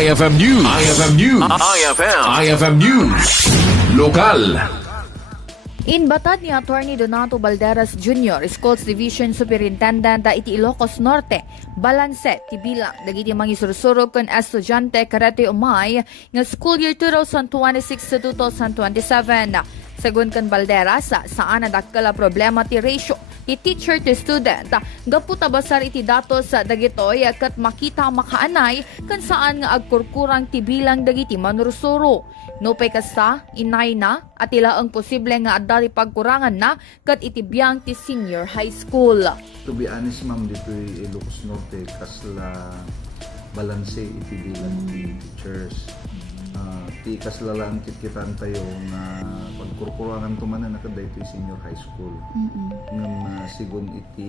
IFM News. IFM News. IFM News. Lokal. Inbatad ni Attorney Donato Balderas Jr., Schools Division Superintendent iti Ilocos Norte, balanse ti bilang dagiti mangisursurog ken estudyante karete umay nga school year 2026 to 2027. Sagun ken Balderas, saan nadakkel problema ti ratio ti teacher to student. Gaputa basar iti datos sa dagitoy ket makita makaanay ken saan nga agkurkurang ti bilang dagiti manursuro. Nupay kasta, inay na, at ilaang posible nga adda pagkurangan na kat itibiyang ti senior high school. To be honest, ma'am, dito yung Ilocos Norte, kasla balanse iti bilang ti teachers. Ti kasla lang kitkitan tayo nga pagkurkurangan tumanan na kada ito senior high school. Ngam sigun iti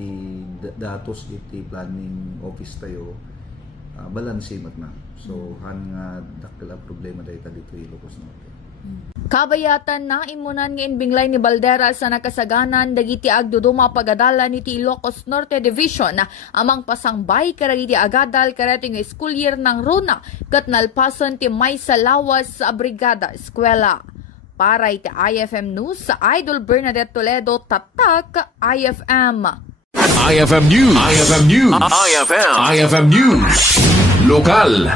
datos iti planning office tayo, balanse mat na. So, han nga dakila problema dito Ilocos Norte. Kabayatan na imunan nga inbinglay ni Balderas sa nakasaganan dagiti agduduma pagadala ni ti Ilocos Norte Division amang pasangbay karagiti agadal karete nga school year ng Rona kat nalpason ti may salawas sa brigada eskwela. Para iti IFM News sa Idol Bernadette Toledo, Tatak IFM. IFM News. IFM News. IFM News. Lokal.